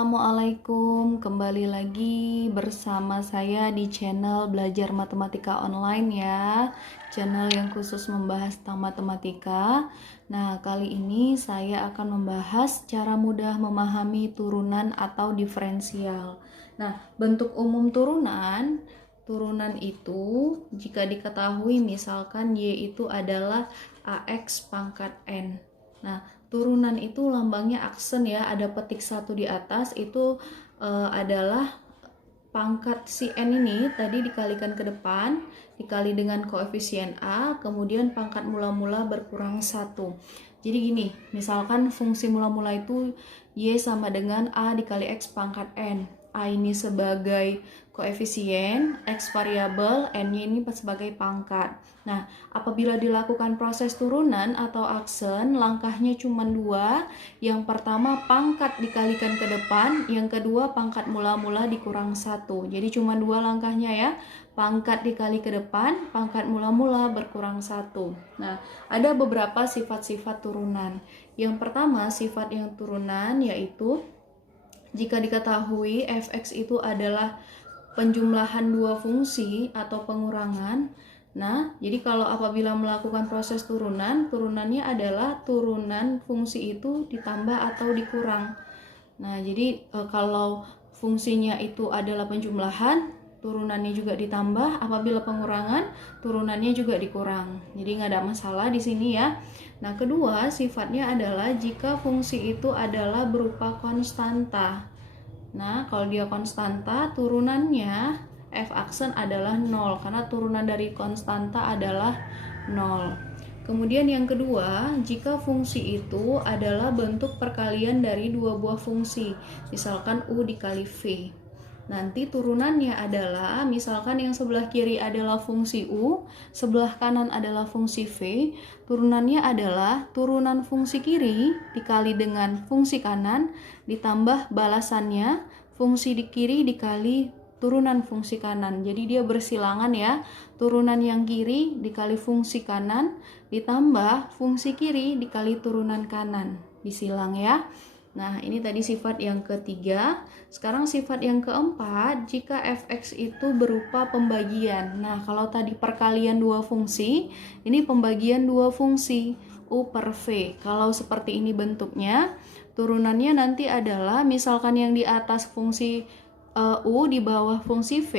Assalamualaikum, kembali lagi bersama saya di channel Belajar Matematika Online ya. Channel yang khusus membahas tentang matematika. Nah, kali ini saya akan membahas cara mudah memahami turunan atau diferensial. Nah, bentuk umum turunan itu jika diketahui misalkan Y itu adalah AX pangkat N. Nah, turunan itu lambangnya aksen ya, ada petik satu di atas itu adalah pangkat si N ini tadi dikalikan ke depan, dikali dengan koefisien A, kemudian pangkat mula-mula berkurang 1. Jadi gini, misalkan fungsi mula-mula itu Y sama dengan A dikali X pangkat N. A ini sebagai koefisien, X variabel, N-nya ini sebagai pangkat. Nah, apabila dilakukan proses turunan atau aksen, langkahnya cuma dua. Yang pertama pangkat dikalikan ke depan, yang kedua pangkat mula-mula dikurang 1. Jadi cuma dua langkahnya ya. Pangkat dikali ke depan, pangkat mula-mula berkurang 1. Nah, ada beberapa sifat-sifat turunan. Yang pertama, sifat yang turunan yaitu jika diketahui fx itu adalah penjumlahan dua fungsi atau pengurangan. Nah, jadi kalau apabila melakukan proses turunan, turunannya adalah turunan fungsi itu ditambah atau dikurang. Nah, jadi kalau fungsinya itu adalah penjumlahan, turunannya juga ditambah. Apabila pengurangan, turunannya juga dikurang. Jadi nggak ada masalah di sini ya. Nah, kedua sifatnya adalah jika fungsi itu adalah berupa konstanta. Nah, kalau dia konstanta, turunannya f aksen adalah 0 karena turunan dari konstanta adalah 0. Kemudian yang kedua, jika fungsi itu adalah bentuk perkalian dari dua buah fungsi, misalkan U dikali V. Nanti turunannya adalah, misalkan yang sebelah kiri adalah fungsi U, sebelah kanan adalah fungsi V, turunannya adalah turunan fungsi kiri dikali dengan fungsi kanan, ditambah balasannya, fungsi di kiri dikali turunan fungsi kanan. Jadi dia bersilangan ya, turunan yang kiri dikali fungsi kanan, ditambah fungsi kiri dikali turunan kanan, disilang ya. Nah, ini tadi sifat yang ketiga. Sekarang sifat yang keempat, jika fx itu berupa pembagian. Nah, kalau tadi perkalian dua fungsi, ini pembagian dua fungsi, U per V. Kalau seperti ini bentuknya, turunannya nanti adalah, misalkan yang di atas fungsi U di bawah fungsi V,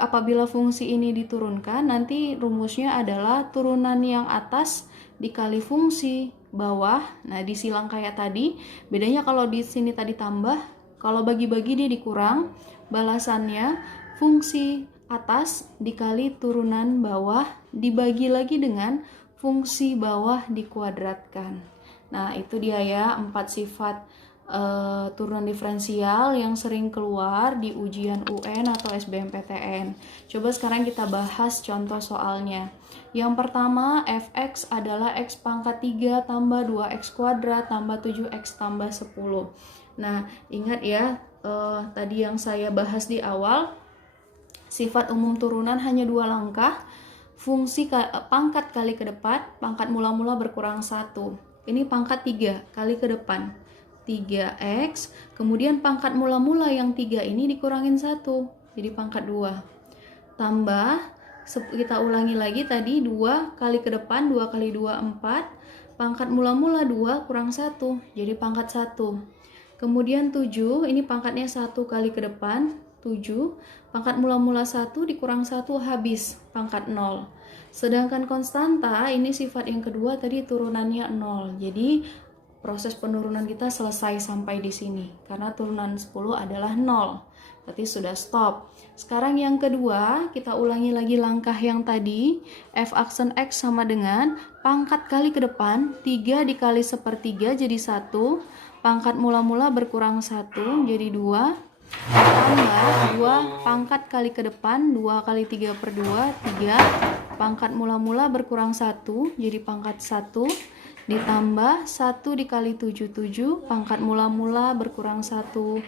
apabila fungsi ini diturunkan, nanti rumusnya adalah turunan yang atas dikali fungsi bawah. Nah, disilang kayak tadi. Bedanya kalau di sini tadi tambah, kalau bagi-bagi dia dikurang. Balasannya fungsi atas dikali turunan bawah dibagi lagi dengan fungsi bawah dikuadratkan. Nah, itu dia ya 4 sifat turunan diferensial yang sering keluar di ujian UN atau SBMPTN. Coba sekarang kita bahas contoh soalnya. Yang pertama, fx adalah x pangkat 3 tambah 2x kuadrat tambah 7x tambah 10. Nah, ingat ya, tadi yang saya bahas di awal, sifat umum turunan hanya dua langkah. Fungsi pangkat kali ke depan, pangkat mula-mula berkurang 1. Ini pangkat 3 kali ke depan. 3x, kemudian pangkat mula-mula yang 3 ini dikurangin 1, jadi pangkat 2. Tambah, kita ulangi lagi tadi, 2 kali ke depan, 2 kali 2, 4. Pangkat mula-mula 2 kurang 1, jadi pangkat 1. Kemudian 7, ini pangkatnya 1 kali ke depan, 7. Pangkat mula-mula 1 dikurang 1 habis, pangkat 0. Sedangkan konstanta, ini sifat yang kedua tadi turunannya 0. Jadi proses penurunan kita selesai sampai di sini karena turunan 10 adalah 0. Berarti sudah stop. Sekarang yang kedua, kita ulangi lagi langkah yang tadi. F aksen X sama dengan pangkat kali ke depan, 3 dikali 1/3 jadi 1. Pangkat mula-mula berkurang 1 jadi 2. Tambah 2 pangkat kali ke depan, 2 kali 3/2, 3. Pangkat mula-mula berkurang 1 jadi pangkat 1. Ditambah 1 dikali 7, 7, pangkat mula-mula berkurang 1,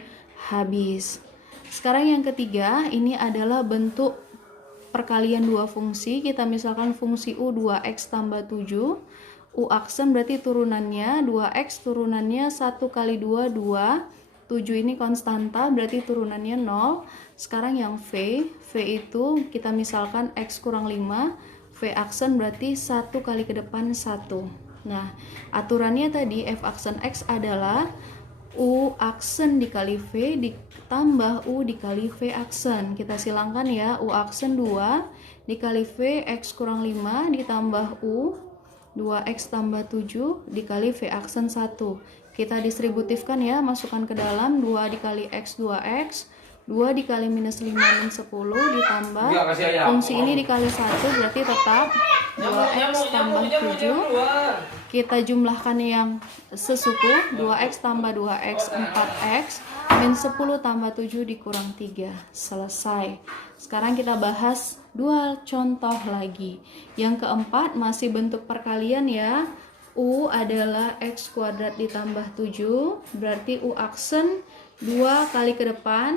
habis. Sekarang yang ketiga, ini adalah bentuk perkalian dua fungsi. Kita misalkan fungsi U 2x tambah 7, U aksen berarti turunannya 2x, turunannya 1 kali 2, 2, 7 ini konstanta, berarti turunannya 0. Sekarang yang V itu kita misalkan X kurang 5, V aksen berarti 1 kali ke depan 1. Nah, aturannya tadi F aksen X adalah U aksen dikali V ditambah U dikali V aksen. Kita silangkan ya, U aksen 2 dikali V X kurang 5 ditambah U 2X tambah 7 dikali V aksen 1. Kita distributifkan ya, masukkan ke dalam 2 dikali X 2X, 2 dikali minus 5 min 10 ditambah fungsi ini dikali 1 berarti tetap 2X tambah 7. Kita jumlahkan yang sesuku, 2X tambah 2X 4X min 10 tambah 7 dikurang 3. Selesai. Sekarang kita bahas dua contoh lagi. Yang keempat masih bentuk perkalian ya. U adalah X kuadrat ditambah 7, berarti U aksen 2 kali ke depan,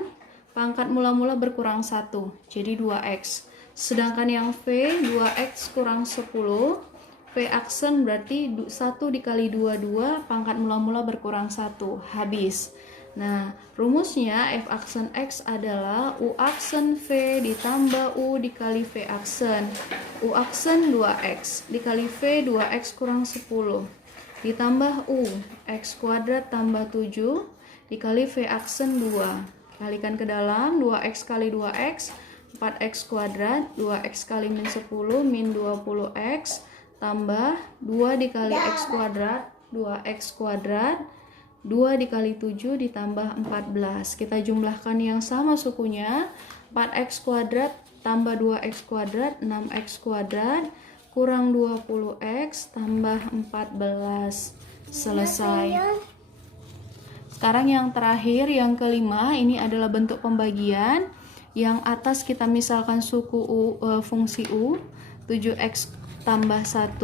pangkat mula-mula berkurang 1, jadi 2X. Sedangkan yang V, 2X kurang 10, V aksen berarti 1 dikali 2, pangkat mula-mula berkurang 1, habis. Nah, rumusnya F aksen X adalah U aksen V ditambah U dikali V aksen. U aksen 2X dikali V 2X kurang 10 ditambah U X kuadrat tambah 7 dikali V aksen 2. Kalikan ke dalam, 2X kali 2X 4X kuadrat, 2X kali min 10 min 20X tambah 2 dikali X kuadrat 2X kuadrat 2 dikali 7 ditambah 14. Kita jumlahkan yang sama sukunya, 4X kuadrat tambah 2X kuadrat 6X kuadrat kurang 20X tambah 14. Selesai. Sekarang yang terakhir, yang kelima, ini adalah bentuk pembagian. Yang atas kita misalkan suku fungsi U 7X tambah 1,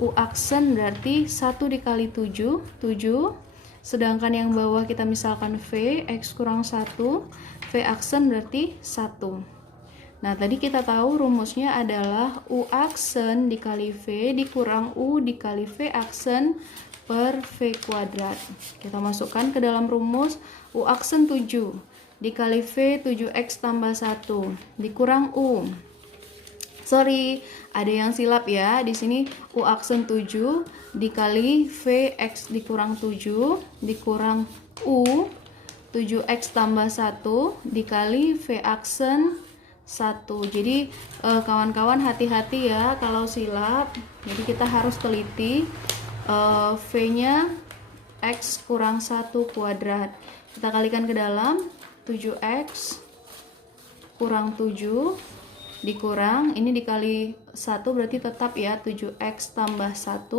U aksen berarti 1 dikali 7, 7. Sedangkan yang bawah kita misalkan V, X kurang 1, V aksen berarti 1. Nah, tadi kita tahu rumusnya adalah U aksen dikali V dikurang U dikali V aksen per V kuadrat. Kita masukkan ke dalam rumus, U aksen 7 dikali V 7X tambah 1 dikurang U. Sorry, ada yang silap ya. Di sini U aksen 7 dikali V X dikurang 7 dikurang U 7X tambah 1 dikali V aksen 1. Jadi kawan-kawan hati-hati ya kalau silap. Jadi kita harus teliti. V-nya X kurang 1 kuadrat. Kita kalikan ke dalam, 7X kurang 7 dikurang, ini dikali 1 berarti tetap ya 7X tambah 1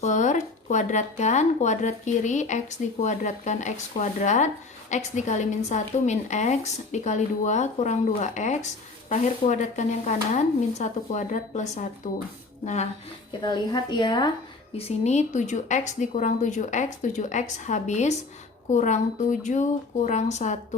per kuadratkan, kuadrat kiri X dikuadratkan X kuadrat, X dikali min 1 min X dikali 2 kurang 2X, terakhir kuadratkan yang kanan min 1 kuadrat plus 1. Nah, kita lihat ya, di sini 7X dikurang 7X, 7X habis, kurang 7 kurang 1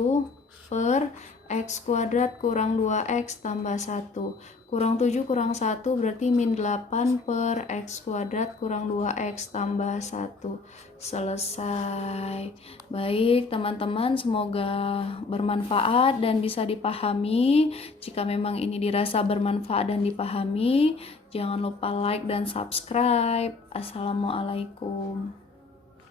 per X kuadrat kurang 2X tambah 1. Kurang 7 kurang 1 berarti min 8 per X kuadrat kurang 2X tambah 1. Selesai. Baik teman-teman, semoga bermanfaat dan bisa dipahami. Jika memang ini dirasa bermanfaat dan dipahami, jangan lupa like dan subscribe. Assalamualaikum.